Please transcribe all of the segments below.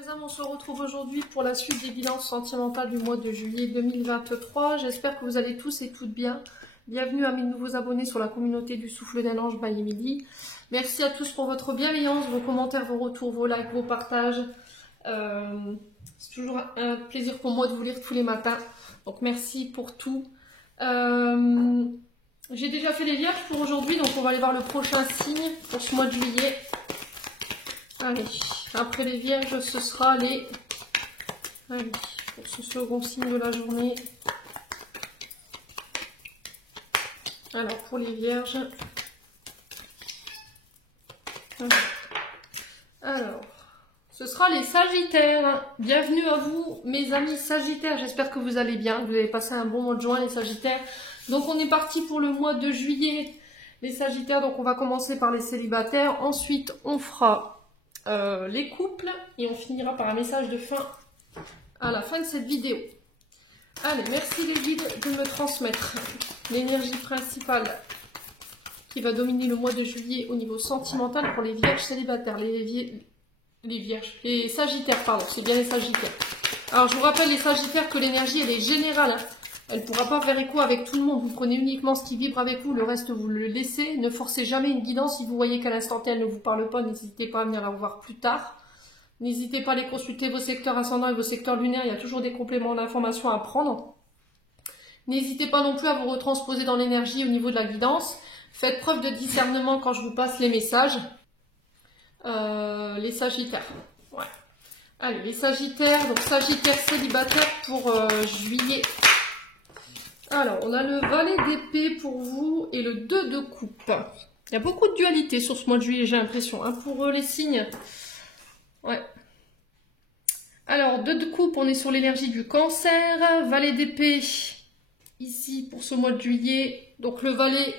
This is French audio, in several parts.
mes âmes, on se retrouve aujourd'hui pour la suite des bilans sentimentaux du mois de juillet 2023. J'espère que vous allez tous et toutes bien. Bienvenue à mes nouveaux abonnés sur la communauté du Souffle d'un Ange by Emily. Merci à tous pour votre bienveillance, vos commentaires, vos retours, vos likes, vos partages. C'est toujours un plaisir pour moi de vous lire tous les matins. Donc merci pour tout. J'ai déjà fait les vierges pour aujourd'hui, donc on va aller voir le prochain signe pour ce mois de juillet. Allez, après les vierges, ce sera les... Allez, pour ce second signe de la journée. Alors, pour les vierges... Alors, ce sera les sagittaires. Bienvenue à vous, mes amis sagittaires. J'espère que vous allez bien, que vous avez passé un bon mois de juin, les sagittaires. Donc, on est parti pour le mois de juillet, les sagittaires. Donc, on va commencer par les célibataires. Ensuite, on fera... les couples et on finira par un message de fin à la fin de cette vidéo. Allez, merci les guides de me transmettre l'énergie principale qui va dominer le mois de juillet au niveau sentimental pour les vierges célibataires, les sagittaires, pardon, c'est bien les sagittaires. Alors je vous rappelle les sagittaires que l'énergie elle est générale, hein. Elle ne pourra pas faire écho avec tout le monde. Vous prenez uniquement ce qui vibre avec vous, le reste vous le laissez. Ne forcez jamais une guidance. Si vous voyez qu'à l'instant T elle ne vous parle pas, n'hésitez pas à venir la voir plus tard. N'hésitez pas à aller consulter vos secteurs ascendants et vos secteurs lunaires. Il y a toujours des compléments d'informations à prendre. N'hésitez pas non plus à vous retransposer dans l'énergie au niveau de la guidance. Faites preuve de discernement quand je vous passe les messages. Les sagittaires. Ouais. Allez, les sagittaires. Donc sagittaire célibataire pour juillet. Alors, on a le valet d'épée pour vous et le 2 de coupe. Il y a beaucoup de dualité sur ce mois de juillet, j'ai l'impression, hein, pour les signes. Ouais. Alors, 2 de coupe, on est sur l'énergie du cancer. Valet d'épée, ici, pour ce mois de juillet. Donc, le valet...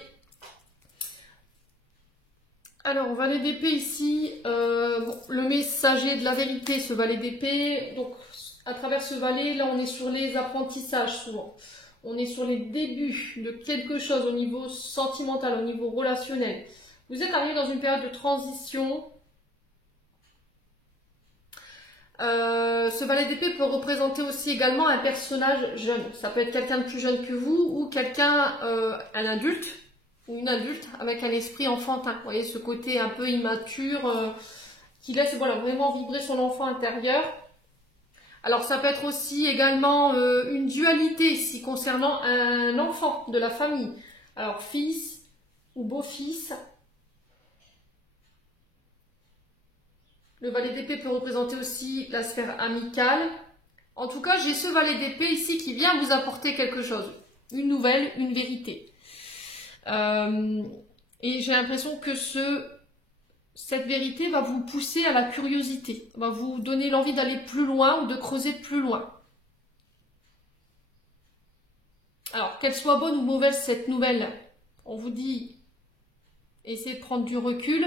Alors, valet d'épée ici, bon, le messager de la vérité, ce valet d'épée. Donc, à travers ce valet, là, on est sur les apprentissages, souvent. On est sur les débuts de quelque chose au niveau sentimental, au niveau relationnel. Vous êtes arrivé dans une période de transition. Ce valet d'épée peut représenter aussi également un personnage jeune. Ça peut être quelqu'un de plus jeune que vous ou quelqu'un, un adulte ou une adulte avec un esprit enfantin. Vous voyez ce côté un peu immature qui laisse voilà, vraiment vibrer son enfant intérieur. Alors ça peut être aussi également une dualité ici concernant un enfant de la famille. Alors fils ou beau-fils. Le valet d'épée peut représenter aussi la sphère amicale. En tout cas, j'ai ce valet d'épée ici qui vient vous apporter quelque chose. Une nouvelle, une vérité. Et j'ai l'impression que cette vérité va vous pousser à la curiosité, va vous donner l'envie d'aller plus loin ou de creuser plus loin. Alors, qu'elle soit bonne ou mauvaise cette nouvelle, on vous dit, essayez de prendre du recul.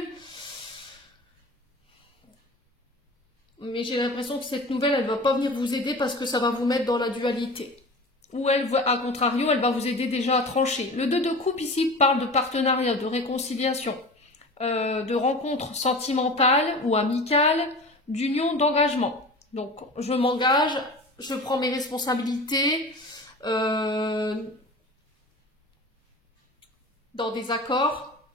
Mais j'ai l'impression que cette nouvelle, elle ne va pas venir vous aider parce que ça va vous mettre dans la dualité. Ou elle, à contrario, elle va vous aider déjà à trancher. Le 2 de coupe ici parle de partenariat, de réconciliation. De rencontres sentimentales ou amicales, d'union, d'engagement. Donc, je m'engage, je prends mes responsabilités dans des accords.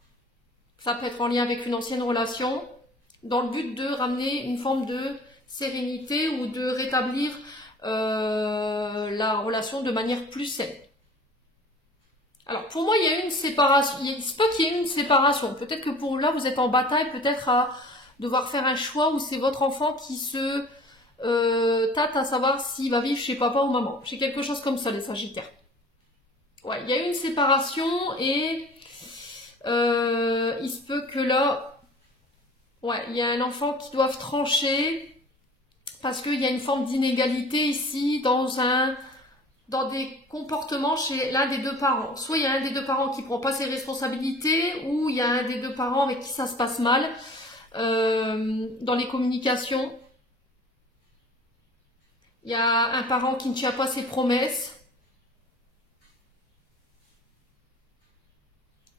Ça peut être en lien avec une ancienne relation, dans le but de ramener une forme de sérénité ou de rétablir la relation de manière plus saine. Alors, pour moi, il y a une séparation. Il se peut qu'il y ait une séparation. Peut-être que pour là, vous êtes en bataille, peut-être à devoir faire un choix où c'est votre enfant qui se tâte à savoir s'il va vivre chez papa ou maman. J'ai quelque chose comme ça, les sagittaires. Ouais, il y a une séparation et il se peut que là, ouais, il y a un enfant qui doit trancher parce qu'il y a une forme d'inégalité ici dans des comportements chez l'un des deux parents. Soit il y a un des deux parents qui ne prend pas ses responsabilités, ou il y a un des deux parents avec qui ça se passe mal dans les communications. Il y a un parent qui ne tient pas ses promesses.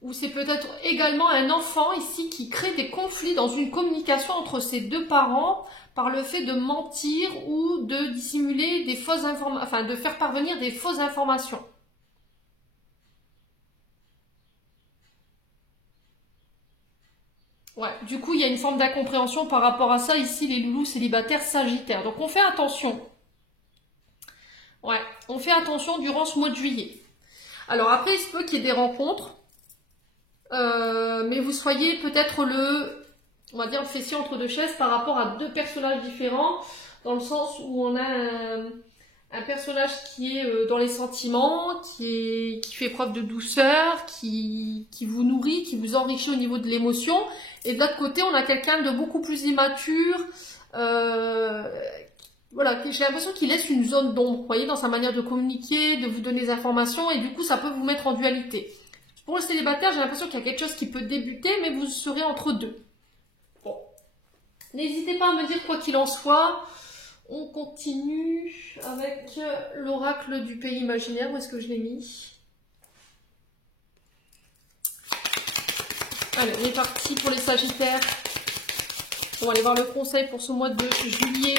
ou c'est peut-être également un enfant ici qui crée des conflits dans une communication entre ses deux parents par le fait de mentir ou de dissimuler des fausses informations, enfin de faire parvenir des fausses informations. Ouais, du coup, il y a une forme d'incompréhension par rapport à ça ici, les loulous célibataires sagittaires. Donc on fait attention. Ouais, on fait attention durant ce mois de juillet. Alors après, il se peut qu'il y ait des rencontres, mais vous soyez peut-être on va dire, le fessier entre deux chaises par rapport à deux personnages différents, dans le sens où on a un personnage qui est dans les sentiments, qui fait preuve de douceur, qui vous nourrit, qui vous enrichit au niveau de l'émotion, et de l'autre côté, on a quelqu'un de beaucoup plus immature, voilà, j'ai l'impression qu'il laisse une zone d'ombre, vous voyez, dans sa manière de communiquer, de vous donner des informations, et du coup, ça peut vous mettre en dualité. Pour le célibataire, j'ai l'impression qu'il y a quelque chose qui peut débuter, mais vous serez entre deux. Bon. N'hésitez pas à me dire quoi qu'il en soit. On continue avec l'oracle du pays imaginaire. Où est-ce que je l'ai mis? Allez, on est parti pour les sagittaires. On va aller voir le conseil pour ce mois de juillet.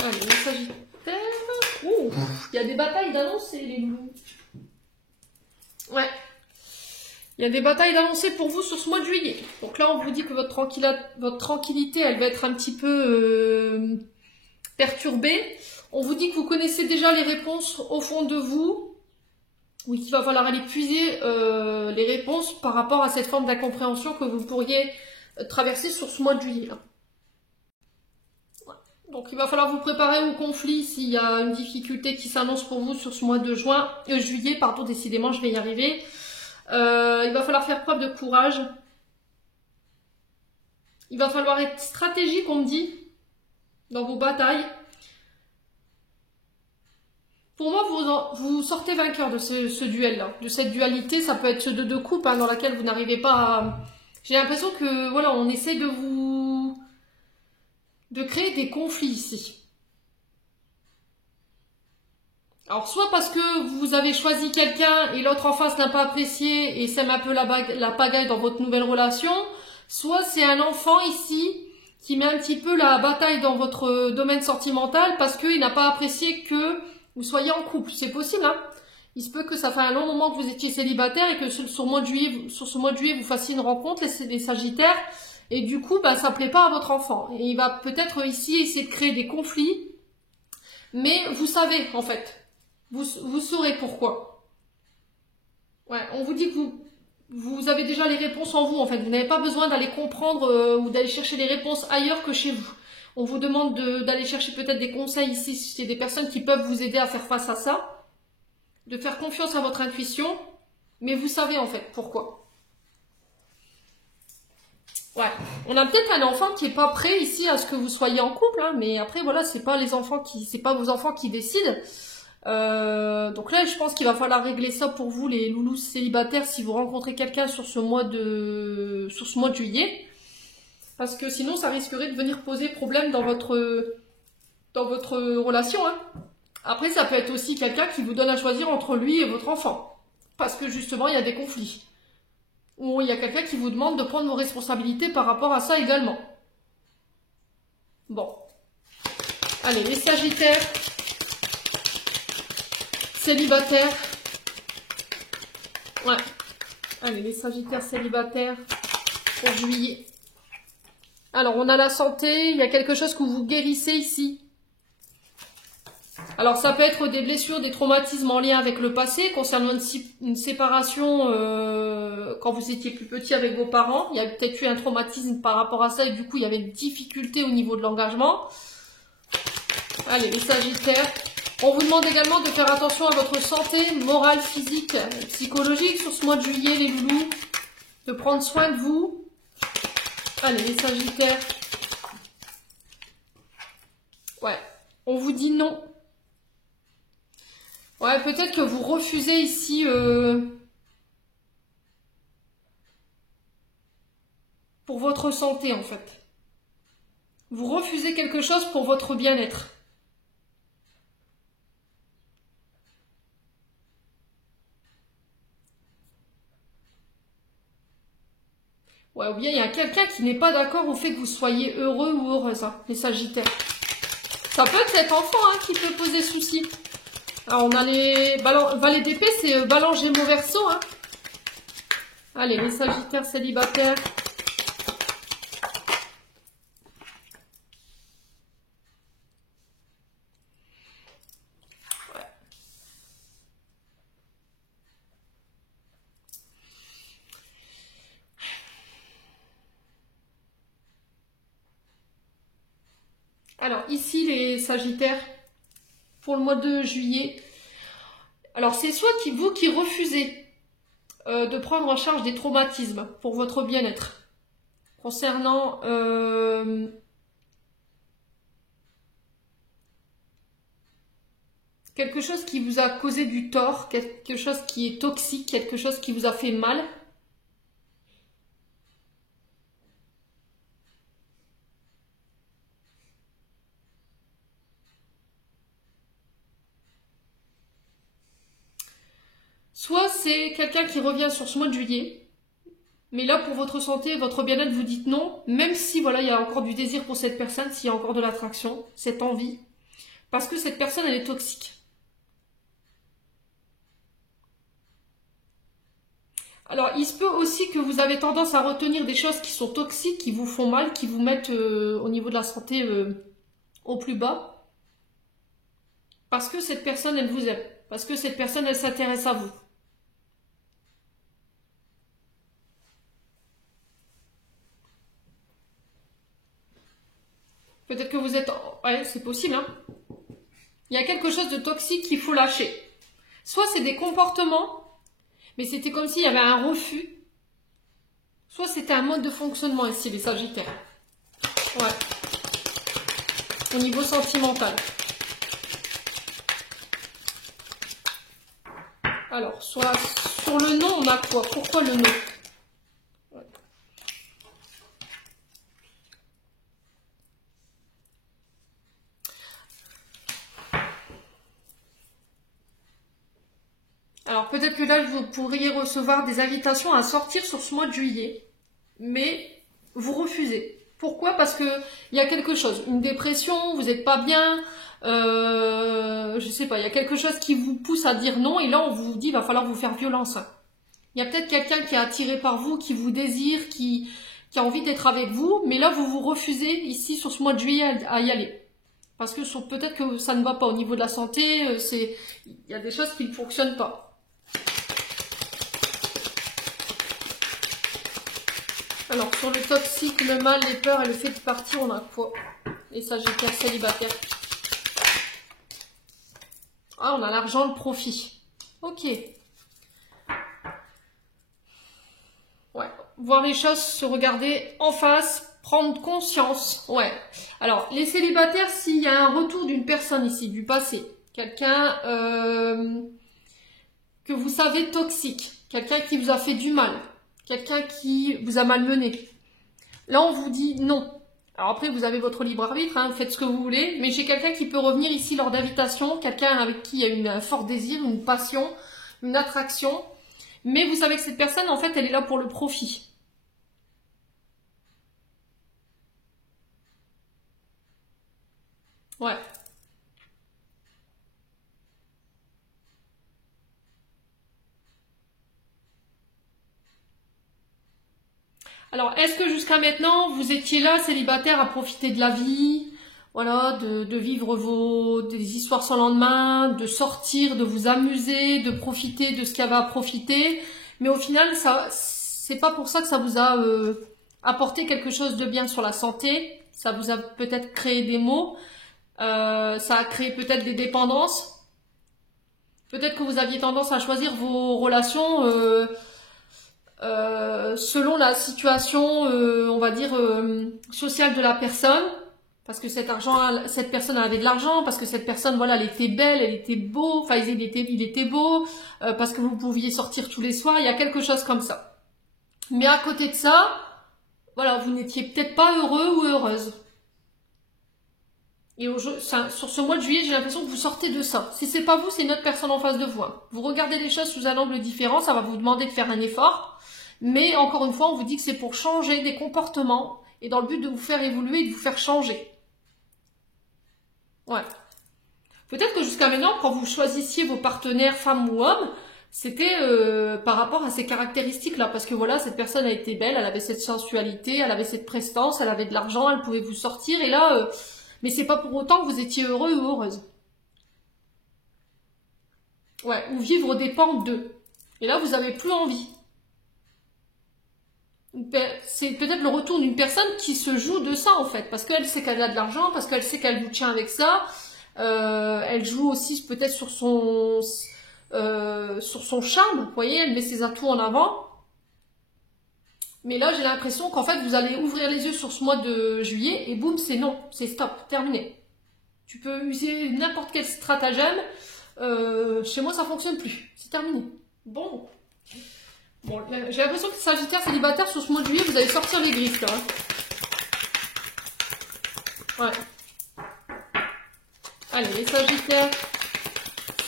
Allez, les sagittaires. Ouh, il y a des batailles d'annoncer, les loups. Ouais. Il y a des batailles d'annoncer pour vous sur ce mois de juillet. Donc là, on vous dit que votre tranquillité, elle va être un petit peu perturbée. On vous dit que vous connaissez déjà les réponses au fond de vous. Oui, qu'il va falloir aller puiser les réponses par rapport à cette forme d'incompréhension que vous pourriez traverser sur ce mois de juillet. Là. Donc il va falloir vous préparer au conflit s'il y a une difficulté qui s'annonce pour vous sur ce mois de juillet, pardon, décidément je vais y arriver. Il va falloir faire preuve de courage. Il va falloir être stratégique, on me dit, dans vos batailles. Pour moi, vous sortez vainqueur de ce duel-là, de cette dualité. Ça peut être ce deux coupes dans laquelle vous n'arrivez pas à... J'ai l'impression que, voilà, on essaie de créer des conflits ici. Alors, soit parce que vous avez choisi quelqu'un et l'autre en face n'a pas apprécié et sème un peu la pagaille dans votre nouvelle relation, soit c'est un enfant ici qui met un petit peu la bataille dans votre domaine sentimental parce qu'il n'a pas apprécié que vous soyez en couple. C'est possible, hein. Il se peut que ça fait un long moment que vous étiez célibataire et que sur ce mois de juillet, vous fassiez une rencontre, les Sagittaires, et du coup, ça ne plaît pas à votre enfant. Et il va peut-être ici essayer de créer des conflits, mais vous savez, en fait. Vous saurez pourquoi. Ouais, on vous dit que vous avez déjà les réponses en vous, en fait. Vous n'avez pas besoin d'aller comprendre ou d'aller chercher les réponses ailleurs que chez vous. On vous demande d'aller chercher peut-être des conseils ici chez des personnes qui peuvent vous aider à faire face à ça. De faire confiance à votre intuition. Mais vous savez, en fait, pourquoi. Ouais, on a peut-être un enfant qui est pas prêt ici à ce que vous soyez en couple, hein, mais après, voilà, c'est pas vos enfants qui décident. Donc là, je pense qu'il va falloir régler ça pour vous, les loulous célibataires, si vous rencontrez quelqu'un sur ce mois de juillet, parce que sinon, ça risquerait de venir poser problème dans votre relation. Hein. Après, ça peut être aussi quelqu'un qui vous donne à choisir entre lui et votre enfant, parce que justement, il y a des conflits, ou il y a quelqu'un qui vous demande de prendre vos responsabilités par rapport à ça également. Bon, allez, les Sagittaires. Célibataires. Ouais. Allez, les Sagittaires célibataires pour juillet. Alors, on a la santé. Il y a quelque chose que vous guérissez ici. Alors, ça peut être des blessures, des traumatismes en lien avec le passé, concernant une séparation quand vous étiez plus petit avec vos parents. Il y a peut-être eu un traumatisme par rapport à ça et du coup, il y avait une difficulté au niveau de l'engagement. Allez, les Sagittaires. On vous demande également de faire attention à votre santé morale, physique, psychologique sur ce mois de juillet, les loulous. De prendre soin de vous. Allez, les Sagittaires. Ouais, on vous dit non. Ouais, peut-être que vous refusez ici pour votre santé, en fait. Vous refusez quelque chose pour votre bien-être. Ouais, ou bien il y a quelqu'un qui n'est pas d'accord au fait que vous soyez heureux ou heureuse, hein, les Sagittaires. Ça peut être cet enfant hein, qui peut poser souci. Alors on a les valet d'épée, c'est Balance, Gémeaux, Verseau. Hein. Allez, les Sagittaires célibataires. Alors ici les Sagittaires, pour le mois de juillet, alors c'est soit vous qui refusez de prendre en charge des traumatismes pour votre bien-être, concernant quelque chose qui vous a causé du tort, quelque chose qui est toxique, quelque chose qui vous a fait mal. Soit c'est quelqu'un qui revient sur ce mois de juillet, mais là pour votre santé, votre bien-être, vous dites non, même si voilà, il y a encore du désir pour cette personne, s'il y a encore de l'attraction, cette envie, parce que cette personne elle est toxique. Alors il se peut aussi que vous avez tendance à retenir des choses qui sont toxiques, qui vous font mal, qui vous mettent au niveau de la santé au plus bas, parce que cette personne elle vous aime, parce que cette personne elle s'intéresse à vous. Peut-être que vous êtes... Ouais, c'est possible. Hein. Il y a quelque chose de toxique qu'il faut lâcher. Soit c'est des comportements, mais c'était comme s'il y avait un refus. Soit c'était un mode de fonctionnement ici, les Sagittaires. Ouais. Au niveau sentimental. Alors, soit sur le non, on a quoi? Pourquoi le non? Alors peut-être que là, vous pourriez recevoir des invitations à sortir sur ce mois de juillet, mais vous refusez. Pourquoi? Parce que il y a quelque chose, une dépression, vous n'êtes pas bien, je sais pas, il y a quelque chose qui vous pousse à dire non, et là on vous dit il va falloir vous faire violence. Il y a peut-être quelqu'un qui est attiré par vous, qui vous désire, qui a envie d'être avec vous, mais là vous vous refusez ici sur ce mois de juillet à y aller. Parce que peut-être que ça ne va pas au niveau de la santé, il y a des choses qui ne fonctionnent pas. Alors, sur le toxique, le mal, les peurs et le fait de partir, on a quoi? Les Sagittaires célibataires. Ah, on a l'argent, le profit. Ok. Ouais. Voir les choses, se regarder en face, prendre conscience. Ouais. Alors, les célibataires, s'il y a un retour d'une personne ici, du passé, quelqu'un que vous savez toxique, quelqu'un qui vous a fait du mal, quelqu'un qui vous a malmené. Là, on vous dit non. Alors après, vous avez votre libre arbitre, hein, faites ce que vous voulez, mais j'ai quelqu'un qui peut revenir ici lors d'invitation, quelqu'un avec qui il y a un fort désir, une passion, une attraction, mais vous savez que cette personne, en fait, elle est là pour le profit. Ouais. Alors, est-ce que jusqu'à maintenant, vous étiez là, célibataire, à profiter de la vie, voilà, de vivre des histoires sans lendemain, de sortir, de vous amuser, de profiter de ce qu'il y avait à profiter, mais au final, c'est pas pour ça que ça vous a apporté quelque chose de bien sur la santé, ça vous a peut-être créé des maux, ça a créé peut-être des dépendances, peut-être que vous aviez tendance à choisir vos relations selon la situation, on va dire, sociale de la personne, parce que cette personne avait de l'argent, parce que cette personne, voilà, elle était belle, elle était beau, enfin, il était beau, parce que vous pouviez sortir tous les soirs, il y a quelque chose comme ça. Mais à côté de ça, voilà, vous n'étiez peut-être pas heureux ou heureuse. Et sur ce mois de juillet, j'ai l'impression que vous sortez de ça. Si c'est pas vous, c'est une autre personne en face de vous. Vous regardez les choses sous un angle différent, ça va vous demander de faire un effort. Mais encore une fois, on vous dit que c'est pour changer des comportements et dans le but de vous faire évoluer et de vous faire changer. Ouais. Peut-être que jusqu'à maintenant, quand vous choisissiez vos partenaires, femmes ou hommes, c'était par rapport à ces caractéristiques-là. Parce que voilà, cette personne a été belle, elle avait cette sensualité, elle avait cette prestance, elle avait de l'argent, elle pouvait vous sortir. Et là, mais c'est pas pour autant que vous étiez heureux ou heureuse. Ouais, ou vivre aux dépens d'eux. Et là, vous n'avez plus envie. C'est peut-être le retour d'une personne qui se joue de ça en fait, parce qu'elle sait qu'elle a de l'argent, parce qu'elle sait qu'elle vous tient avec ça. Elle joue aussi peut-être sur son charme, vous voyez, elle met ses atouts en avant. Mais là, j'ai l'impression qu'en fait, vous allez ouvrir les yeux sur ce mois de juillet et boum, c'est non, c'est stop, terminé. Tu peux user n'importe quel stratagème. Chez moi, ça fonctionne plus. C'est terminé. Bon. Bon, j'ai l'impression que Sagittaire célibataire, sur ce mois de juillet, vous allez sortir les griffes, là. Ouais. Allez, les Sagittaires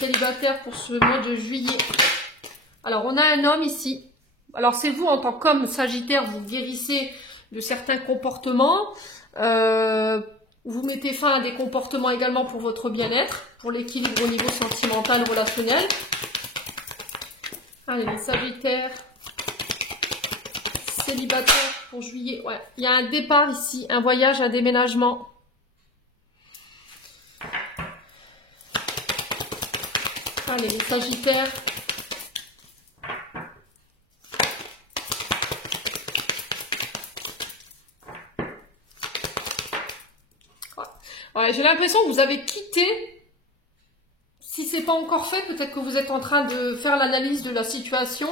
célibataires pour ce mois de juillet. Alors, on a un homme ici. Alors, c'est vous, en tant qu'homme Sagittaire, vous guérissez de certains comportements. Vous mettez fin à des comportements également pour votre bien-être, pour l'équilibre au niveau sentimental, relationnel. Allez, les Sagittaires célibataires pour juillet. Ouais, il y a un départ ici, un voyage, un déménagement. Allez, les Sagittaires. Ouais, j'ai l'impression que vous avez quitté. Si c'est pas encore fait, peut-être que vous êtes en train de faire l'analyse de la situation.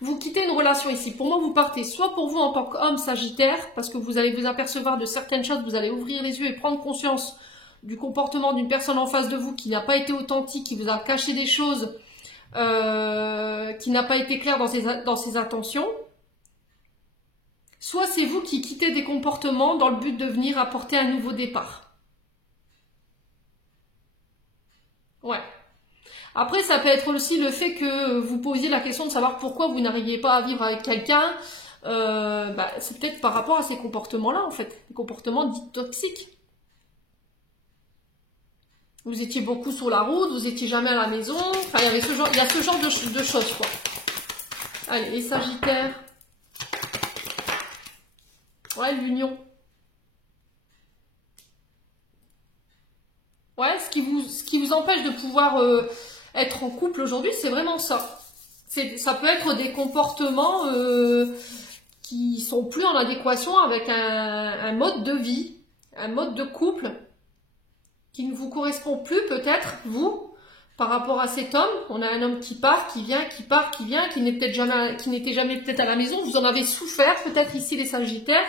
Vous quittez une relation ici. Pour moi, vous partez soit pour vous en tant qu'homme Sagittaire, parce que vous allez vous apercevoir de certaines choses, vous allez ouvrir les yeux et prendre conscience du comportement d'une personne en face de vous qui n'a pas été authentique, qui vous a caché des choses, qui n'a pas été clair dans ses intentions. Soit c'est vous qui quittez des comportements dans le but de venir apporter un nouveau départ. Ouais. Après, ça peut être aussi le fait que vous posiez la question de savoir pourquoi vous n'arriviez pas à vivre avec quelqu'un. C'est peut-être par rapport à ces comportements-là, en fait. Des comportements dits toxiques. Vous étiez beaucoup sur la route, vous étiez jamais à la maison. Enfin, il y a ce genre de choses, quoi. Allez, les Sagittaires. Ouais, l'union. Ouais, ce qui vous empêche de pouvoir être en couple aujourd'hui, c'est vraiment ça. Ça peut être des comportements qui sont plus en adéquation avec un mode de vie, un mode de couple qui ne vous correspond plus peut-être, vous, par rapport à cet homme. On a un homme qui part, qui vient, qui part, qui vient, qui n'était jamais peut-être à la maison. Vous en avez souffert peut-être ici les Sagittaires.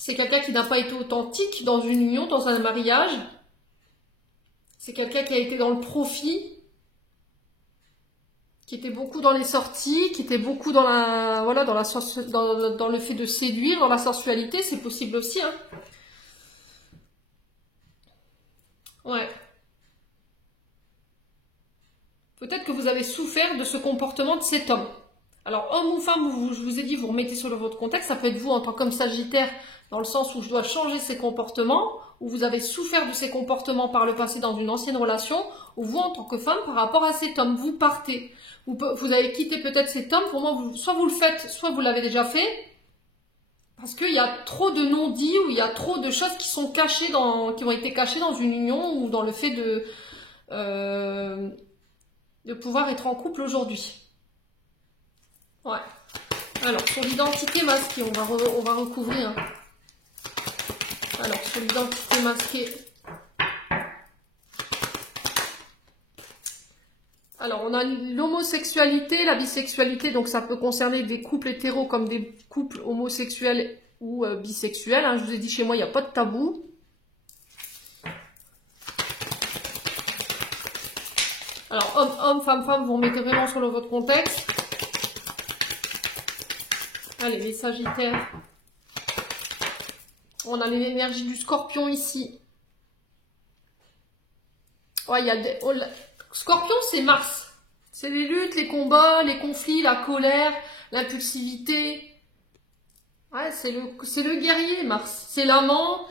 C'est quelqu'un qui n'a pas été authentique dans une union, dans un mariage. C'est quelqu'un qui a été dans le profit, qui était beaucoup dans les sorties, qui était beaucoup dans dans le fait de séduire, dans la sensualité. C'est possible aussi, hein. Ouais. Peut-être que vous avez souffert de ce comportement de cet homme. Alors, homme ou femme, je vous ai dit, vous remettez sur votre contexte. Ça peut être vous en tant qu'homme Sagittaire, dans le sens où je dois changer ses comportements, où vous avez souffert de ces comportements par le passé dans une ancienne relation, ou vous en tant que femme par rapport à cet homme, vous partez. Vous avez quitté peut-être cet homme. Pour moi, soit vous le faites, soit vous l'avez déjà fait. Parce qu'il y a trop de non-dits, ou il y a trop de choses qui sont cachées qui ont été cachées dans une union, ou dans le fait de pouvoir être en couple aujourd'hui. Ouais. Alors, sur l'identité masquée, on va recouvrir. Alors, sur l'identité masquée. Alors, on a l'homosexualité, la bisexualité, donc ça peut concerner des couples hétéros comme des couples homosexuels ou bisexuels. Hein. Je vous ai dit, chez moi, il n'y a pas de tabou. Alors, homme, femme, vous remettez vraiment sur votre contexte. Allez, les Sagittaires. On a l'énergie du Scorpion ici. Ouais, Scorpion, c'est Mars. C'est les luttes, les combats, les conflits, la colère, l'impulsivité. Ouais, c'est le guerrier, Mars. C'est l'amant.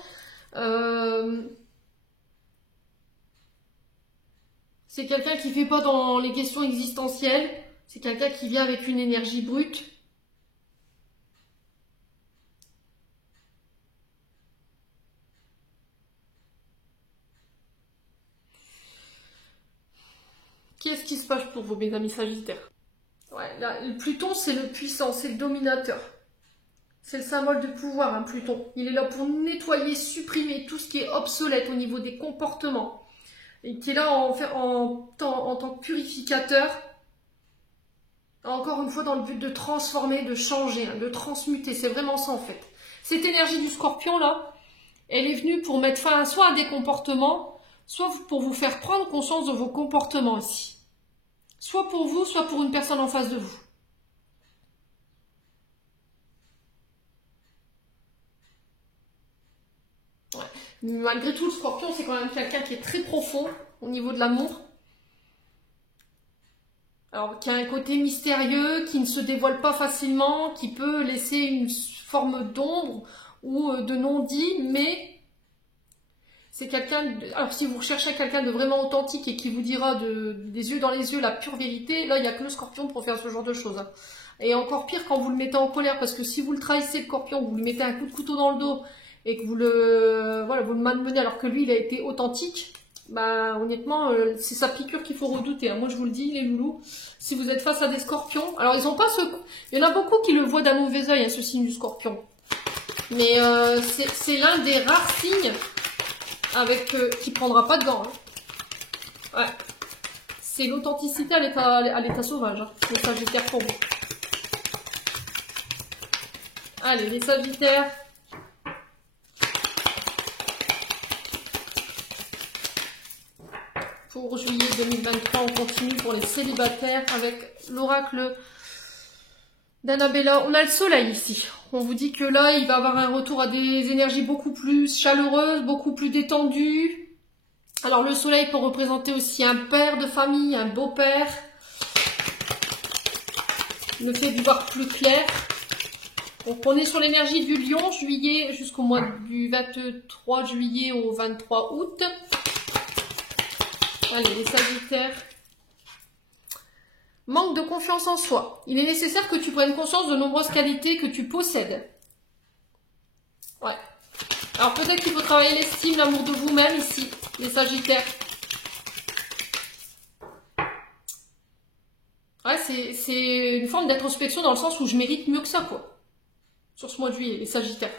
C'est quelqu'un qui ne fait pas dans les questions existentielles. C'est quelqu'un qui vient avec une énergie brute. Qu'est-ce qui se passe pour vous, mes amis Sagittaires? Ouais, là, le Pluton, c'est le puissant, c'est le dominateur. C'est le symbole de pouvoir, hein, Pluton. Il est là pour nettoyer, supprimer tout ce qui est obsolète au niveau des comportements. Et qui est là en tant que purificateur. Encore une fois, dans le but de transformer, de changer, hein, de transmuter. C'est vraiment ça, en fait. Cette énergie du Scorpion, là, elle est venue pour mettre fin soit à des comportements, soit pour vous faire prendre conscience de vos comportements aussi. Soit pour vous, soit pour une personne en face de vous. Ouais. Malgré tout, le Scorpion, c'est quand même quelqu'un qui est très profond au niveau de l'amour. Alors, qui a un côté mystérieux, qui ne se dévoile pas facilement, qui peut laisser une forme d'ombre ou de non-dit, mais c'est quelqu'un... Alors, si vous recherchez quelqu'un de vraiment authentique et qui vous dira des yeux dans les yeux la pure vérité, là, il n'y a que le Scorpion pour faire ce genre de choses. Hein. Et encore pire quand vous le mettez en colère, parce que si vous le trahissez, le Scorpion, vous lui mettez un coup de couteau dans le dos et que vous le malmenez alors que lui, il a été authentique, bah honnêtement, c'est sa piqûre qu'il faut redouter. Hein. Moi, je vous le dis, les loulous, si vous êtes face à des Scorpions, alors ils ont pas ce... Il y en a beaucoup qui le voient d'un mauvais œil, hein, ce signe du Scorpion. Mais c'est l'un des rares signes qui prendra pas de gants. Hein. Ouais. C'est l'authenticité à l'état sauvage, hein, le Sagittaire pour vous. Allez, les Sagittaires. Pour juillet 2023, on continue pour les célibataires avec l'oracle d'Annabella. On a le soleil ici. On vous dit que là, il va avoir un retour à des énergies beaucoup plus chaleureuses, beaucoup plus détendues. Alors le soleil peut représenter aussi un père de famille, un beau-père. Le fait de voir plus clair. Donc on est sur l'énergie du lion, juillet jusqu'au mois du 23 juillet au 23 août. Allez, les Sagittaires. Manque de confiance en soi. Il est nécessaire que tu prennes conscience de nombreuses qualités que tu possèdes. Ouais. Alors peut-être qu'il faut travailler l'estime, l'amour de vous-même ici, les Sagittaires. Ouais, c'est une forme d'introspection dans le sens où je mérite mieux que ça, quoi. Sur ce mois de juillet, les Sagittaires.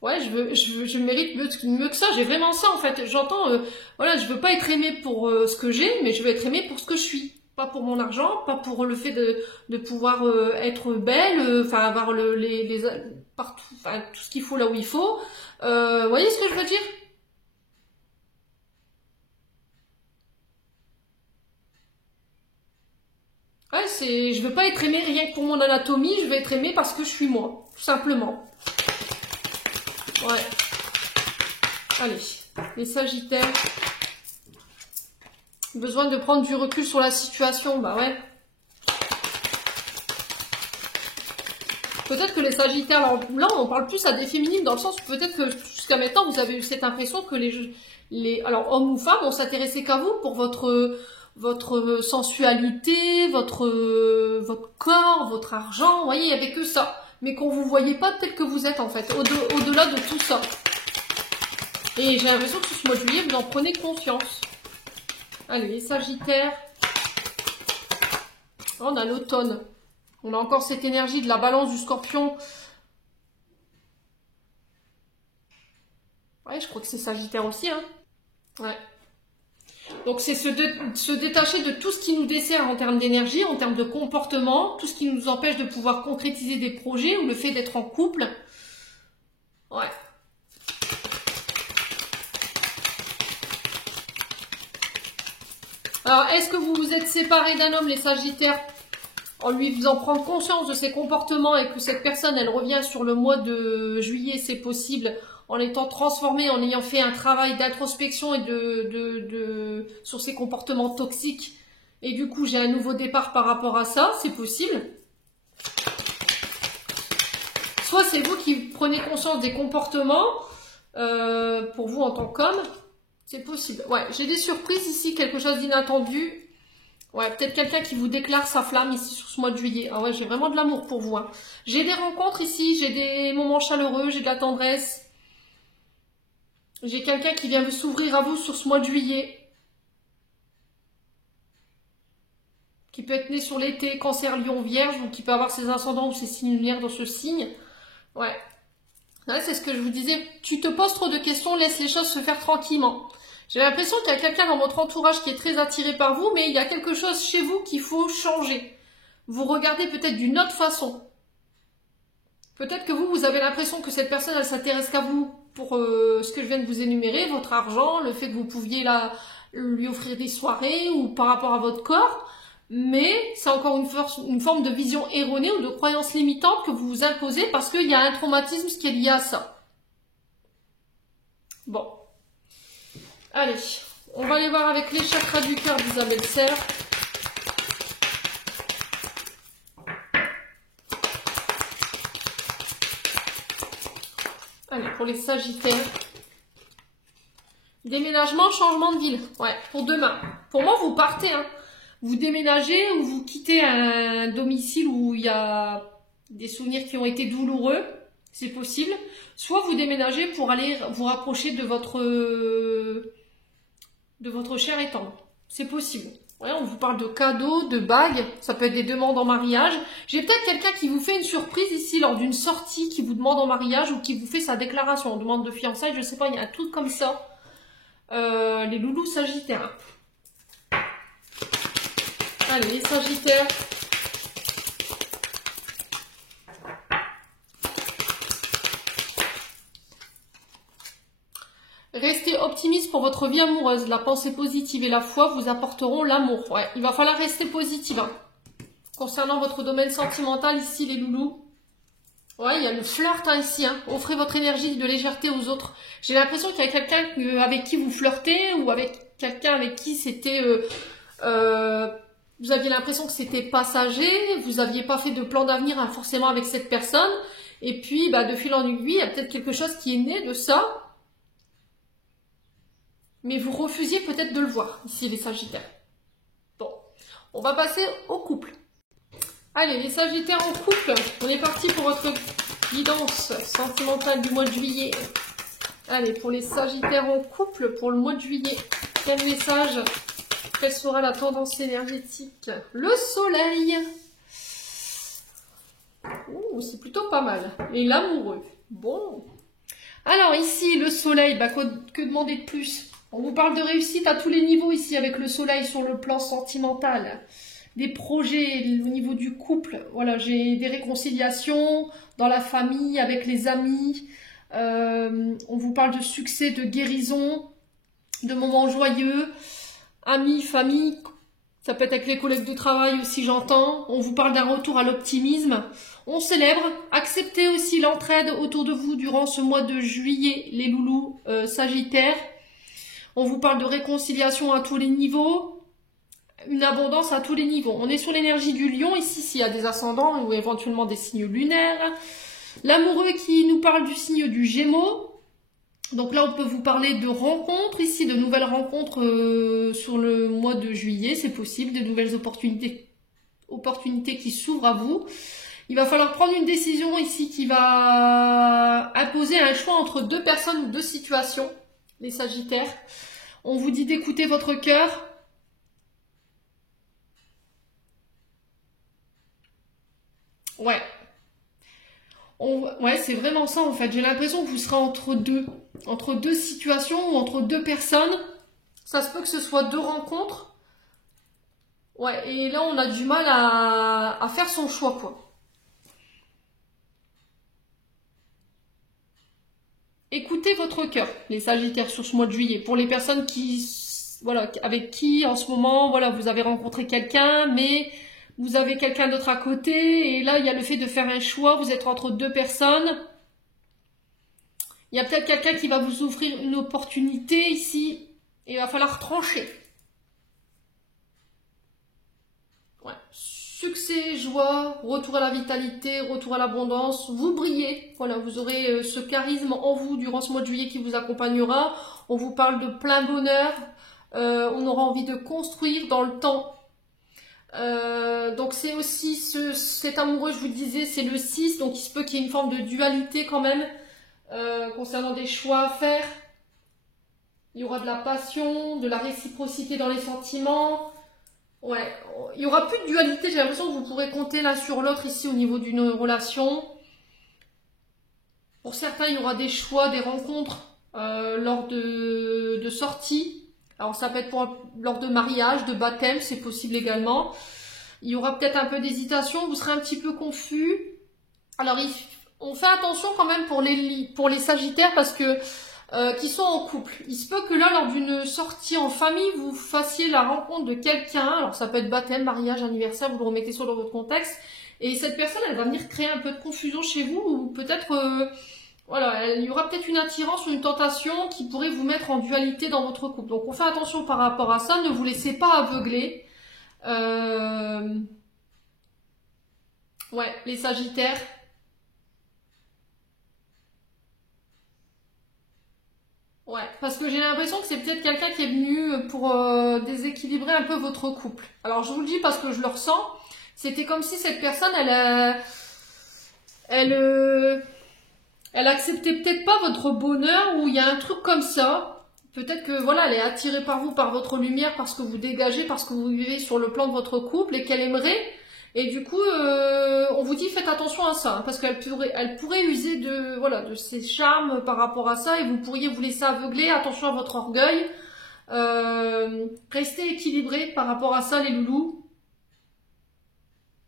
Ouais, je mérite mieux que ça. J'ai vraiment ça, en fait. J'entends, voilà, je veux pas être aimée pour ce que j'ai, mais je veux être aimée pour ce que je suis. Pas pour mon argent, pas pour le fait de pouvoir être belle, enfin avoir partout, enfin tout ce qu'il faut là où il faut. Vous voyez ce que je veux dire? Ouais, je veux pas être aimée rien que pour mon anatomie, je veux être aimée parce que je suis moi, tout simplement. Ouais. Allez, les Sagittaires. Besoin de prendre du recul sur la situation, bah ouais. Peut-être que les Sagittaires, alors là on parle plus à des féminines dans le sens où peut-être que jusqu'à maintenant vous avez eu cette impression que alors hommes ou femmes, on s'intéressait qu'à vous pour votre sensualité, votre corps, votre argent, vous voyez, il n'y avait que ça. Mais qu'on vous voyait pas tel que vous êtes en fait, au-delà de tout ça. Et j'ai l'impression que sur ce mois de juillet, vous en prenez conscience. Allez, les Sagittaires. On a l'automne. On a encore cette énergie de la balance du Scorpion. Ouais, je crois que c'est Sagittaire aussi, hein. Ouais. Donc c'est se détacher de tout ce qui nous dessert en termes d'énergie, en termes de comportement, tout ce qui nous empêche de pouvoir concrétiser des projets ou le fait d'être en couple. Ouais. Alors, est-ce que vous vous êtes séparés d'un homme, les Sagittaires, en lui faisant prendre conscience de ses comportements et que cette personne, elle revient sur le mois de juillet, c'est possible, en étant transformé, en ayant fait un travail d'introspection et sur ses comportements toxiques. Et du coup, j'ai un nouveau départ par rapport à ça, c'est possible. Soit c'est vous qui prenez conscience des comportements pour vous en tant qu'homme, c'est possible. Ouais, j'ai des surprises ici, quelque chose d'inattendu. Ouais, peut-être quelqu'un qui vous déclare sa flamme ici sur ce mois de juillet. Ah ouais, j'ai vraiment de l'amour pour vous. Hein. J'ai des rencontres ici, j'ai des moments chaleureux, j'ai de la tendresse. J'ai quelqu'un qui vient s'ouvrir à vous sur ce mois de juillet. Qui peut être né sur l'été, cancer, lion, vierge, ou qui peut avoir ses ascendants ou ses signes lunaires dans ce signe. Ouais. Ouais, c'est ce que je vous disais. Tu te poses trop de questions, laisse les choses se faire tranquillement. J'ai l'impression qu'il y a quelqu'un dans votre entourage qui est très attiré par vous, mais il y a quelque chose chez vous qu'il faut changer. Vous regardez peut-être d'une autre façon. Peut-être que vous avez l'impression que cette personne, elle s'intéresse qu'à vous pour ce que je viens de vous énumérer, votre argent, le fait que vous pouviez lui offrir des soirées ou par rapport à votre corps. Mais c'est encore une forme de vision erronée ou de croyance limitante que vous vous imposez parce qu'il y a un traumatisme qui est lié à ça. Bon. Allez, on va aller voir avec les chakras du cœur d'Isabelle Serre. Allez, pour les Sagittaires. Déménagement, changement de ville. Ouais, pour demain. Pour moi, vous partez. Hein. Vous déménagez ou vous quittez un domicile où il y a des souvenirs qui ont été douloureux. C'est possible. Soit vous déménagez pour aller vous rapprocher de votre cher et tendre. C'est possible. Ouais, on vous parle de cadeaux, de bagues. Ça peut être des demandes en mariage. J'ai peut-être quelqu'un qui vous fait une surprise ici lors d'une sortie, qui vous demande en mariage ou qui vous fait sa déclaration. On demande de fiançailles, je sais pas, il y a un truc comme ça. Les loulous sagittaires. Allez, les Sagittaires. Restez optimiste pour votre vie amoureuse. La pensée positive et la foi vous apporteront l'amour. Ouais, il va falloir rester positif. Hein. Concernant votre domaine sentimental, ici, les loulous. Ouais, il y a le flirt hein, ici. Hein. Offrez votre énergie de légèreté aux autres. J'ai l'impression qu'il y a quelqu'un avec qui vous flirtez ou avec quelqu'un avec qui c'était... vous aviez l'impression que c'était passager, vous n'aviez pas fait de plan d'avenir hein, forcément avec cette personne. Et puis, de fil en aiguille, il y a peut-être quelque chose qui est né de ça. Mais vous refusiez peut-être de le voir, ici les Sagittaires. Bon, on va passer au couple. Allez, les Sagittaires en couple, on est parti pour votre guidance sentimentale du mois de juillet. Allez, pour les Sagittaires en couple, pour le mois de juillet, quel message? Quelle sera la tendance énergétique? Le soleil. Ouh, c'est plutôt pas mal. Et l'amoureux. Bon. Alors ici, le soleil, que demander de plus? On vous parle de réussite à tous les niveaux ici avec le soleil sur le plan sentimental. Des projets au niveau du couple. Voilà, j'ai des réconciliations dans la famille, avec les amis. On vous parle de succès, de guérison, de moments joyeux. Amis, famille, ça peut être avec les collègues de travail aussi, j'entends. On vous parle d'un retour à l'optimisme. On célèbre. Acceptez aussi l'entraide autour de vous durant ce mois de juillet, les loulous sagittaires. On vous parle de réconciliation à tous les niveaux, une abondance à tous les niveaux. On est sur l'énergie du lion ici, s'il y a des ascendants ou éventuellement des signes lunaires. L'amoureux qui nous parle du signe du Gémeaux. Donc là, on peut vous parler de rencontres ici, de nouvelles rencontres sur le mois de juillet, c'est possible, de nouvelles opportunités qui s'ouvrent à vous. Il va falloir prendre une décision ici qui va imposer un choix entre deux personnes ou deux situations, les Sagittaires. On vous dit d'écouter votre cœur. Ouais. Ouais, c'est vraiment ça en fait. J'ai l'impression que vous serez entre deux situations ou entre deux personnes. Ça se peut que ce soit deux rencontres. Ouais, et là on a du mal à faire son choix quoi. Écoutez votre cœur, les Sagittaires, sur ce mois de juillet. Pour les personnes avec qui en ce moment, vous avez rencontré quelqu'un, mais vous avez quelqu'un d'autre à côté, et là il y a le fait de faire un choix, vous êtes entre deux personnes. Il y a peut-être quelqu'un qui va vous offrir une opportunité ici. Et il va falloir trancher. Ouais. Succès, joie, retour à la vitalité, retour à l'abondance. Vous brillez. Voilà, vous aurez ce charisme en vous durant ce mois de juillet qui vous accompagnera. On vous parle de plein bonheur. On aura envie de construire dans le temps. Donc c'est aussi cet amoureux, je vous le disais, c'est le 6. Donc il se peut qu'il y ait une forme de dualité quand même. Concernant des choix à faire. Il y aura de la passion, de la réciprocité dans les sentiments. Ouais, il y aura plus de dualité. J'ai l'impression que vous pourrez compter l'un sur l'autre ici au niveau d'une relation. Pour certains, il y aura des choix, des rencontres lors de sorties. Alors ça peut être lors de mariage, de baptême, c'est possible également. Il y aura peut-être un peu d'hésitation, vous serez un petit peu confus. Alors on fait attention quand même pour les sagittaires parce que qui sont en couple. Il se peut que là, lors d'une sortie en famille, vous fassiez la rencontre de quelqu'un. Alors ça peut être baptême, mariage, anniversaire, vous le remettez sur votre contexte. Et cette personne, elle va venir créer un peu de confusion chez vous ou peut-être, voilà, il y aura peut-être une attirance ou une tentation qui pourrait vous mettre en dualité dans votre couple. Donc on fait attention par rapport à ça, ne vous laissez pas aveugler. Ouais, les sagittaires. Ouais, parce que j'ai l'impression que c'est peut-être quelqu'un qui est venu pour déséquilibrer un peu votre couple. Alors je vous le dis parce que je le ressens. C'était comme si cette personne, elle acceptait peut-être pas votre bonheur ou il y a un truc comme ça. Peut-être que voilà, elle est attirée par vous, par votre lumière, parce que vous dégagez, parce que vous vivez sur le plan de votre couple et qu'elle aimerait. Et du coup, on vous dit faites attention à ça, hein, parce qu'elle pourrait user de ses charmes par rapport à ça, et vous pourriez vous laisser aveugler. Attention à votre orgueil. Restez équilibré par rapport à ça, les loulous.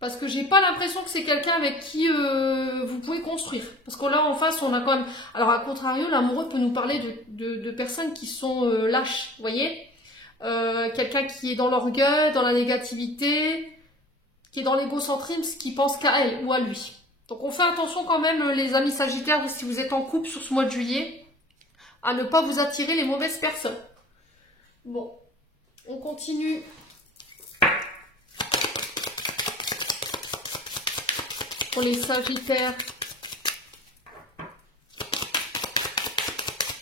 Parce que j'ai pas l'impression que c'est quelqu'un avec qui vous pouvez construire. Parce que là, en face, on a quand même... Alors, à contrario, l'amoureux peut nous parler de personnes qui sont lâches, vous voyez, quelqu'un qui est dans l'orgueil, dans la négativité, qui est dans l'égocentrisme, qui pense qu'à elle ou à lui. Donc on fait attention quand même, les amis sagittaires, si vous êtes en couple sur ce mois de juillet, à ne pas vous attirer les mauvaises personnes. Bon, on continue. Pour les sagittaires.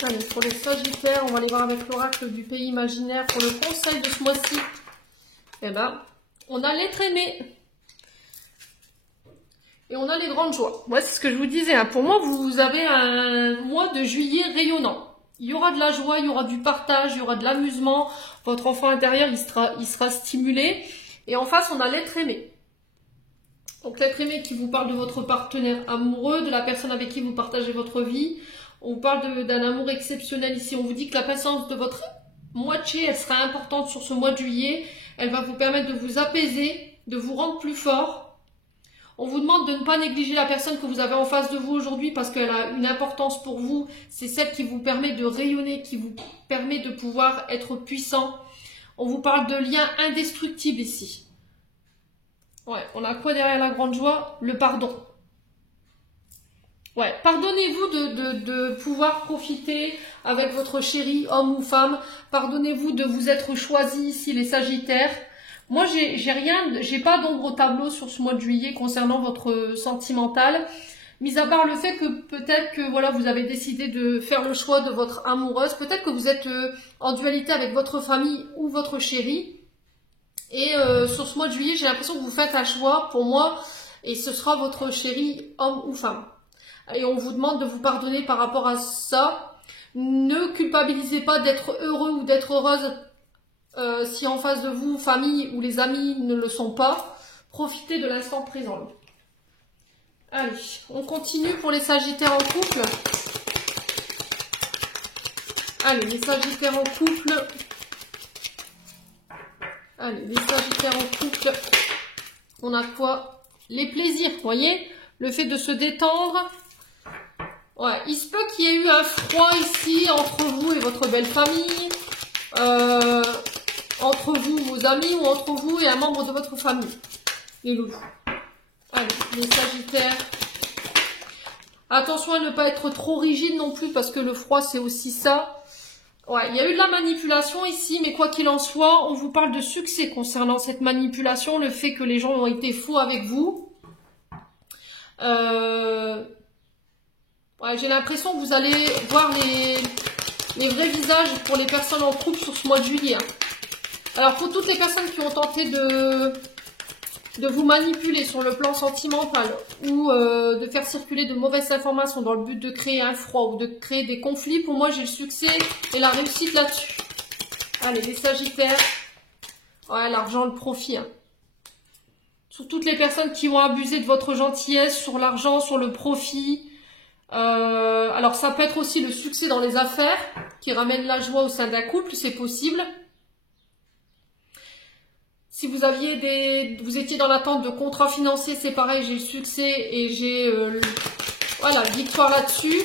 Allez, pour les sagittaires, on va aller voir avec l'oracle du pays imaginaire pour le conseil de ce mois-ci. Eh ben, on a l'être aimé. Et on a les grandes joies. Ouais, c'est ce que je vous disais. Hein. Pour moi, vous avez un mois de juillet rayonnant. Il y aura de la joie, il y aura du partage, il y aura de l'amusement. Votre enfant intérieur, il sera stimulé. Et en face, on a l'être aimé. Donc l'être aimé qui vous parle de votre partenaire amoureux, de la personne avec qui vous partagez votre vie. On vous parle d'un amour exceptionnel ici. On vous dit que la patience de votre moitié, elle sera importante sur ce mois de juillet. Elle va vous permettre de vous apaiser, de vous rendre plus fort. On vous demande de ne pas négliger la personne que vous avez en face de vous aujourd'hui parce qu'elle a une importance pour vous. C'est celle qui vous permet de rayonner, qui vous permet de pouvoir être puissant. On vous parle de liens indestructibles ici. Ouais, on a quoi derrière la grande joie? Le pardon. Ouais, pardonnez-vous de pouvoir profiter avec votre chéri, homme ou femme. Pardonnez-vous de vous être choisi ici, les sagittaires. Moi, j'ai pas d'ombre au tableau sur ce mois de juillet concernant votre sentimental. Mis à part le fait que peut-être que voilà, vous avez décidé de faire le choix de votre amoureuse. Peut-être que vous êtes en dualité avec votre famille ou votre chéri. Et sur ce mois de juillet, j'ai l'impression que vous faites un choix pour moi. Et ce sera votre chéri, homme ou femme. Et on vous demande de vous pardonner par rapport à ça. Ne culpabilisez pas d'être heureux ou d'être heureuse si en face de vous, famille ou les amis ne le sont pas. Profitez de l'instant présent. Allez, on continue pour les sagittaires en couple. Allez, les sagittaires en couple. Allez, les sagittaires en couple. On a quoi? Les plaisirs, vous voyez? Le fait de se détendre. Ouais, il se peut qu'il y ait eu un froid ici entre vous et votre belle famille. Entre vous, vos amis, ou entre vous et un membre de votre famille. Les loulous. Allez, les sagittaires. Attention à ne pas être trop rigide non plus parce que le froid c'est aussi ça. Ouais, il y a eu de la manipulation ici, mais quoi qu'il en soit, on vous parle de succès concernant cette manipulation, le fait que les gens ont été faux avec vous. Ouais, j'ai l'impression que vous allez voir les vrais visages pour les personnes en couple sur ce mois de juillet. Alors pour toutes les personnes qui ont tenté de vous manipuler sur le plan sentimental ou de faire circuler de mauvaises informations dans le but de créer un froid ou de créer des conflits, pour moi j'ai le succès et la réussite là-dessus. Allez, les Sagittaires. Ouais, l'argent, le profit. Hein. Sur toutes les personnes qui ont abusé de votre gentillesse, sur l'argent, sur le profit. Alors ça peut être aussi le succès dans les affaires qui ramène la joie au sein d'un couple, c'est possible. Si vous étiez dans l'attente de contrats financiers, c'est pareil, j'ai le succès et j'ai voilà, victoire là-dessus.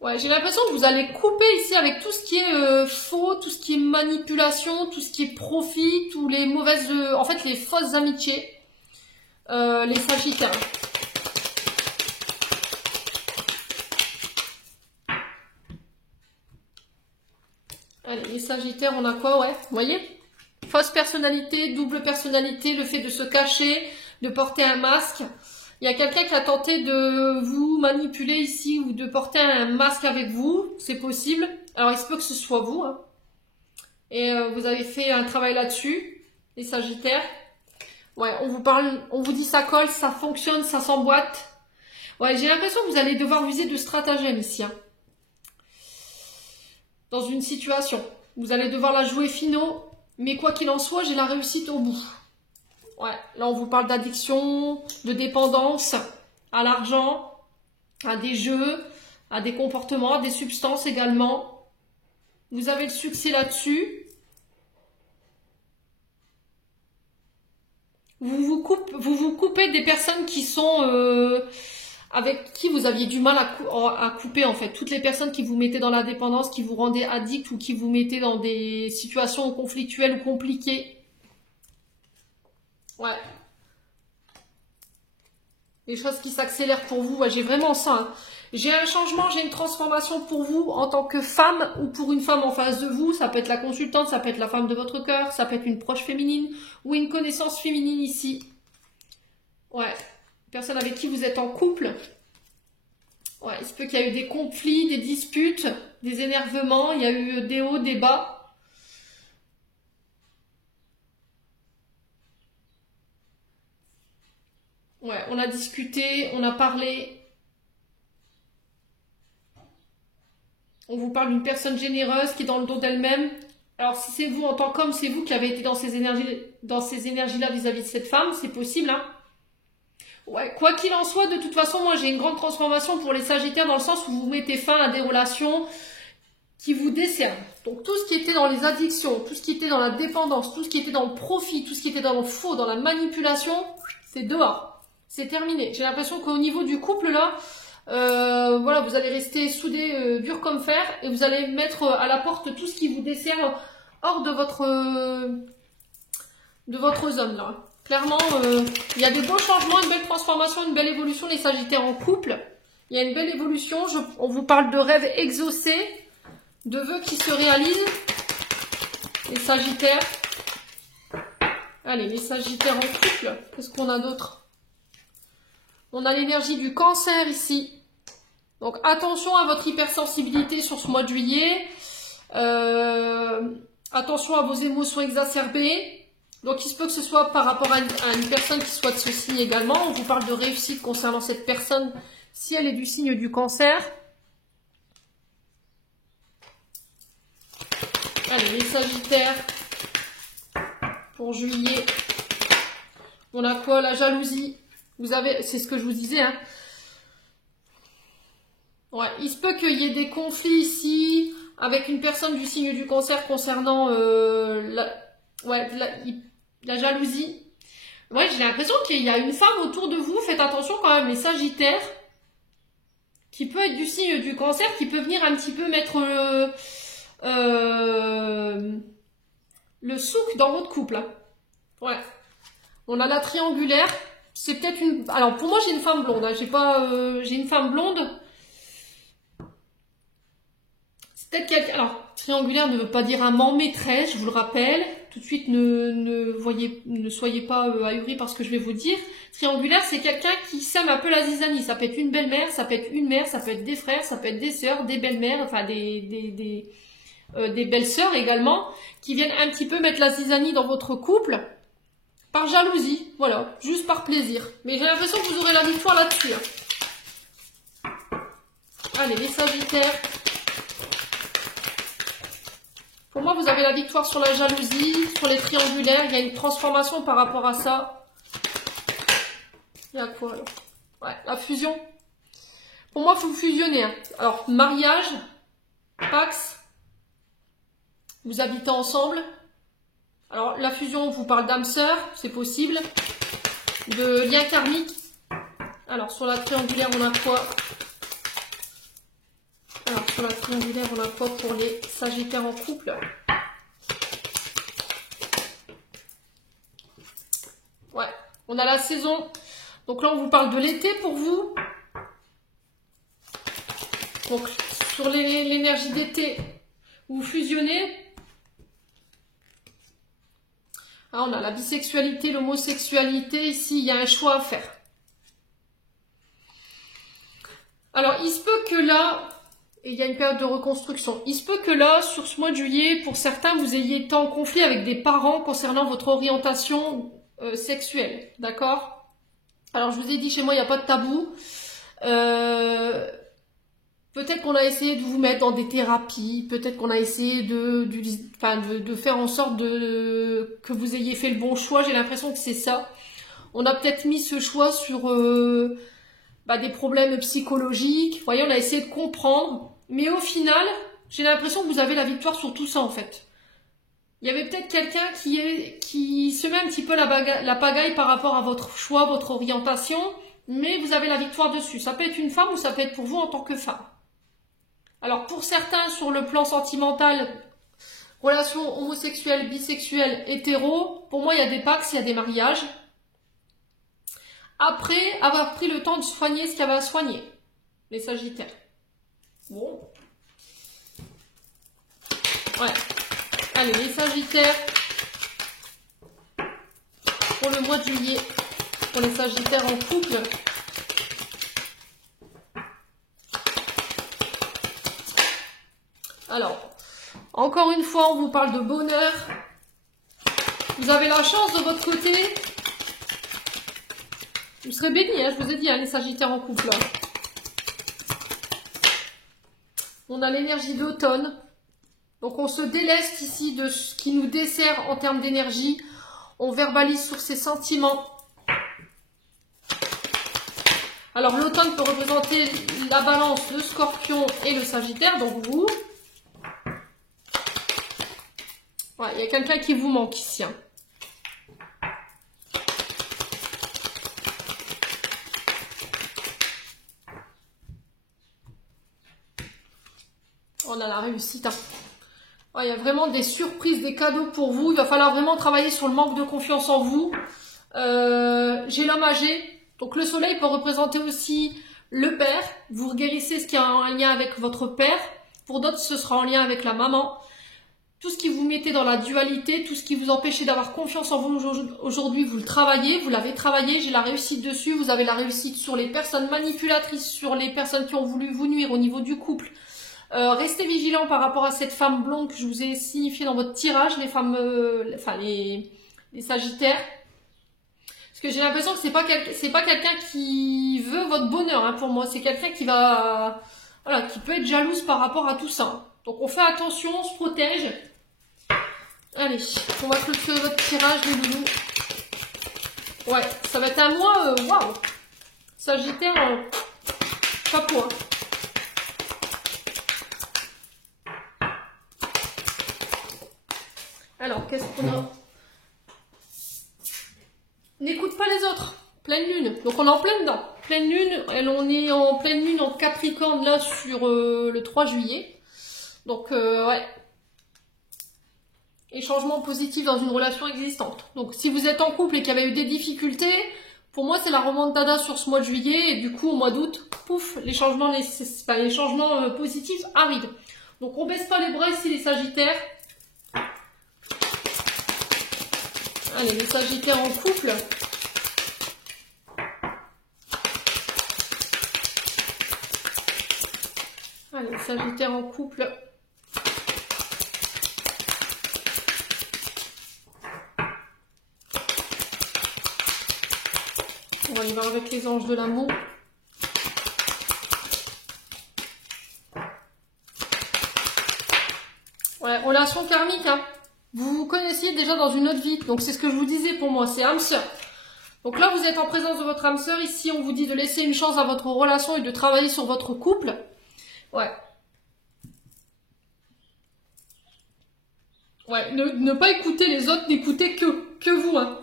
Ouais, j'ai l'impression que vous allez couper ici avec tout ce qui est faux, tout ce qui est manipulation, tout ce qui est profit, tous les mauvaises, en fait les fausses amitiés. Les Sagittaires. Allez, les Sagittaires, on a quoi? Ouais, vous voyez? Fausse personnalité, double personnalité, le fait de se cacher, de porter un masque. Il y a quelqu'un qui a tenté de vous manipuler ici ou de porter un masque avec vous, c'est possible. Alors, il se peut que ce soit vous. Hein. Et vous avez fait un travail là-dessus, les Sagittaires. Ouais, on vous dit ça colle, ça fonctionne, ça s'emboîte. Ouais, j'ai l'impression que vous allez devoir user de stratagème ici. Hein. Dans une situation. Vous allez devoir la jouer finaux, mais quoi qu'il en soit, j'ai la réussite au bout. Ouais, là on vous parle d'addiction, de dépendance à l'argent, à des jeux, à des comportements, à des substances également. Vous avez le succès là-dessus. Vous vous coupez des personnes qui sont avec qui vous aviez du mal à couper en fait. Toutes les personnes qui vous mettaient dans la dépendance, qui vous rendaient addict ou qui vous mettaient dans des situations conflictuelles ou compliquées. Ouais. Les choses qui s'accélèrent pour vous, ouais, j'ai vraiment ça. Hein. J'ai un changement, j'ai une transformation pour vous en tant que femme ou pour une femme en face de vous. Ça peut être la consultante, ça peut être la femme de votre cœur, ça peut être une proche féminine ou une connaissance féminine ici. Ouais, personne avec qui vous êtes en couple. Ouais, il se peut qu'il y a eu des conflits, des disputes, des énervements, il y a eu des hauts, des bas. Ouais, on a discuté, on a parlé. On vous parle d'une personne généreuse qui est dans le dos d'elle-même. Alors si c'est vous en tant qu'homme, c'est vous qui avez été dans ces énergies-là vis-à-vis de cette femme, c'est possible. Hein. Ouais, quoi qu'il en soit, de toute façon, moi j'ai une grande transformation pour les Sagittaires dans le sens où vous mettez fin à des relations qui vous desservent. Donc tout ce qui était dans les addictions, tout ce qui était dans la dépendance, tout ce qui était dans le profit, tout ce qui était dans le faux, dans la manipulation, c'est dehors. C'est terminé. J'ai l'impression qu'au niveau du couple là, voilà, vous allez rester soudés dur comme fer et vous allez mettre à la porte tout ce qui vous dessert hors de votre zone là. Clairement, il y a de beaux changements, une belle transformation, une belle évolution les Sagittaires en couple. Il y a une belle évolution. On vous parle de rêves exaucés, de vœux qui se réalisent. Les Sagittaires. Allez, les Sagittaires en couple. Qu'est-ce qu'on a d'autre? On a l'énergie du Cancer ici. Donc attention à votre hypersensibilité sur ce mois de juillet. Attention à vos émotions exacerbées. Donc il se peut que ce soit par rapport à une personne qui soit de ce signe également. On vous parle de réussite concernant cette personne si elle est du signe du Cancer. Allez, les Sagittaires pour juillet. On a quoi? La jalousie. Vous avez, c'est ce que je vous disais, hein. Ouais, il se peut qu'il y ait des conflits ici avec une personne du signe du Cancer concernant la jalousie. Ouais, j'ai l'impression qu'il y a une femme autour de vous. Faites attention quand même, les Sagittaires, qui peut être du signe du Cancer, qui peut venir un petit peu mettre le souk dans votre couple. Hein. Ouais. On a la triangulaire. c'est peut-être une... Alors, pour moi, j'ai une femme blonde. Hein. J'ai une femme blonde. C'est peut-être quelqu'un... Alors, triangulaire ne veut pas dire amant maîtresse, je vous le rappelle. Tout de suite, ne soyez pas ahuris par ce que je vais vous dire. Triangulaire, c'est quelqu'un qui sème un peu la zizanie. Ça peut être une belle-mère, ça peut être une mère, ça peut être des frères, ça peut être des sœurs, des belles-mères, enfin des belles-sœurs également, qui viennent un petit peu mettre la zizanie dans votre couple. Par jalousie, voilà, juste par plaisir. Mais j'ai l'impression que vous aurez la victoire là-dessus. Hein. Allez, les Sagittaires. Pour moi, vous avez la victoire sur la jalousie, sur les triangulaires. Il y a une transformation par rapport à ça. Il y a quoi alors? Ouais, la fusion. Pour moi, il faut fusionner. Hein. Alors, mariage, Pax, vous habitez ensemble. Alors, la fusion, on vous parle d'âme sœur, c'est possible. De lien karmique. Alors, sur la triangulaire, on a quoi? Alors, sur la triangulaire, on a quoi pour les Sagittaires en couple? Ouais, on a la saison. Donc là, on vous parle de l'été pour vous. Donc, sur l'énergie d'été, vous fusionnez. Ah, on a la bisexualité, l'homosexualité. Ici, il y a un choix à faire. Alors, il se peut que là, et il y a une période de reconstruction, il se peut que là, sur ce mois de juillet, pour certains, vous ayez été en conflit avec des parents concernant votre orientation sexuelle. D'accord? Alors, je vous ai dit, chez moi, il n'y a pas de tabou. Peut-être qu'on a essayé de vous mettre dans des thérapies, peut-être qu'on a essayé de faire en sorte que vous ayez fait le bon choix. J'ai l'impression que c'est ça. On a peut-être mis ce choix sur des problèmes psychologiques. Vous voyez, on a essayé de comprendre. Mais au final, j'ai l'impression que vous avez la victoire sur tout ça en fait. Il y avait peut-être quelqu'un qui se met un petit peu la pagaille par rapport à votre choix, votre orientation, mais vous avez la victoire dessus. Ça peut être une femme ou ça peut être pour vous en tant que femme. Alors pour certains, sur le plan sentimental, relation homosexuelle, bisexuelle, hétéro, pour moi il y a des pax, il y a des mariages. Après avoir pris le temps de soigner ce qu'il y avait à soigner, les Sagittaires. Bon. Ouais. Allez, les Sagittaires. Pour le mois de juillet, pour les Sagittaires en couple. Alors, encore une fois, on vous parle de bonheur. Vous avez la chance de votre côté. Vous serez bénis, hein, je vous ai dit, hein, les Sagittaires en couple. Là. On a l'énergie d'automne. Donc on se déleste ici de ce qui nous dessert en termes d'énergie. On verbalise sur ses sentiments. Alors l'automne peut représenter la balance, le scorpion et le sagittaire, donc vous. Ouais, il y a quelqu'un qui vous manque ici. Hein. On a la réussite. Hein. Ouais, il y a vraiment des surprises, des cadeaux pour vous. Il va falloir vraiment travailler sur le manque de confiance en vous. J'ai l'homme âgé. Donc le soleil peut représenter aussi le père. Vous guérissez ce qui est en lien avec votre père. Pour d'autres, ce sera en lien avec la maman. Tout ce qui vous mettez dans la dualité, tout ce qui vous empêchait d'avoir confiance en vous aujourd'hui, vous le travaillez, vous l'avez travaillé, j'ai la réussite dessus. Vous avez la réussite sur les personnes manipulatrices, sur les personnes qui ont voulu vous nuire au niveau du couple. Restez vigilant par rapport à cette femme blonde que je vous ai signifiée dans votre tirage, les femmes, les sagittaires. Parce que j'ai l'impression que c'est pas quelqu'un qui veut votre bonheur, hein, pour moi. C'est quelqu'un qui va, voilà, qui peut être jalouse par rapport à tout ça. Donc on fait attention, on se protège. Allez, on va clôturer votre tirage, les loulous. Ouais, ça va être un mois, waouh. Sagittaire, chapeau. Hein. Alors, qu'est-ce qu'on a? N'écoute pas les autres. Pleine lune. Donc, on est en pleine dedans. Pleine lune. On est en pleine lune en Capricorne, là, sur le 3 juillet. Donc, ouais. Et changement positif dans une relation existante. Donc, si vous êtes en couple et qu'il y avait eu des difficultés, Pour moi, c'est la remontada sur ce mois de juillet. Et du coup, au mois d'août, pouf, les changements positifs arrivent. Donc, on baisse pas les bras ici, les Sagittaires. Allez, les Sagittaires en couple. Allez, les Sagittaires en couple. On va y voir avec les anges de l'amour. Ouais, relation karmique, hein. Vous vous connaissiez déjà dans une autre vie. Donc c'est ce que je vous disais pour moi, c'est âme sœur. Donc là, vous êtes en présence de votre âme sœur. Ici, on vous dit de laisser une chance à votre relation et de travailler sur votre couple. Ouais. Ouais, ne pas écouter les autres, n'écoutez que vous, hein.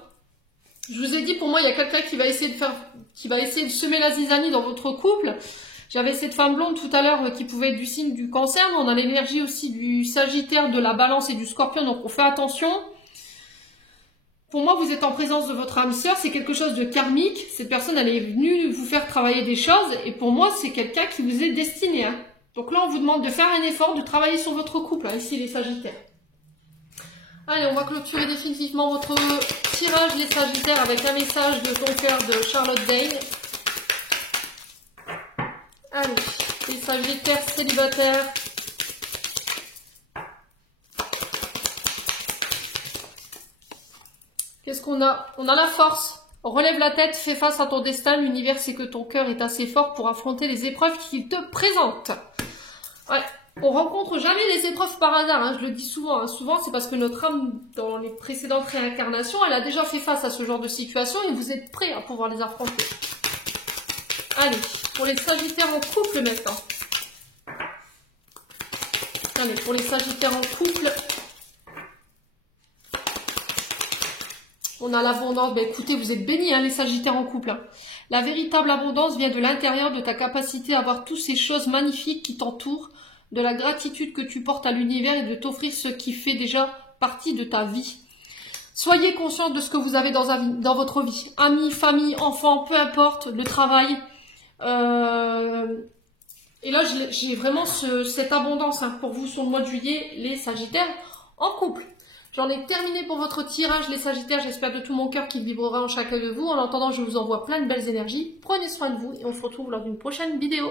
Je vous ai dit, pour moi, il y a quelqu'un qui va essayer de semer la zizanie dans votre couple. J'avais cette femme blonde tout à l'heure qui pouvait être du signe du Cancer, mais on a l'énergie aussi du Sagittaire, de la Balance et du Scorpion, donc on fait attention. Pour moi, vous êtes en présence de votre âme sœur, c'est quelque chose de karmique. Cette personne, elle est venue vous faire travailler des choses, et pour moi, c'est quelqu'un qui vous est destiné, hein. Donc là, on vous demande de faire un effort, de travailler sur votre couple, hein, ici les Sagittaires. Allez, on va clôturer définitivement votre tirage les Sagittaires avec un message de ton cœur de Charlotte Dane. Allez, les Sagittaires célibataires. Qu'est-ce qu'on a? On a la force. Relève la tête, fais face à ton destin. L'univers sait que ton cœur est assez fort pour affronter les épreuves qu'il te présente. Ouais. On rencontre jamais les épreuves par hasard, hein, je le dis souvent. Hein. Souvent, c'est parce que notre âme, dans les précédentes réincarnations, elle a déjà fait face à ce genre de situation et vous êtes prêts à pouvoir les affronter. Allez, pour les Sagittaires en couple maintenant. Allez, pour les Sagittaires en couple. On a l'abondance. Ben écoutez, vous êtes bénis, hein, les Sagittaires en couple. Hein. La véritable abondance vient de l'intérieur, de ta capacité à voir toutes ces choses magnifiques qui t'entourent, de la gratitude que tu portes à l'univers et de t'offrir ce qui fait déjà partie de ta vie. Soyez conscient de ce que vous avez dans votre vie. Amis, famille, enfants, peu importe, le travail. Et là, j'ai vraiment cette abondance, hein, pour vous sur le mois de juillet, les Sagittaires en couple. J'en ai terminé pour votre tirage, les Sagittaires. J'espère de tout mon cœur qu'il vibrera en chacun de vous. En attendant, je vous envoie plein de belles énergies. Prenez soin de vous et on se retrouve lors d'une prochaine vidéo.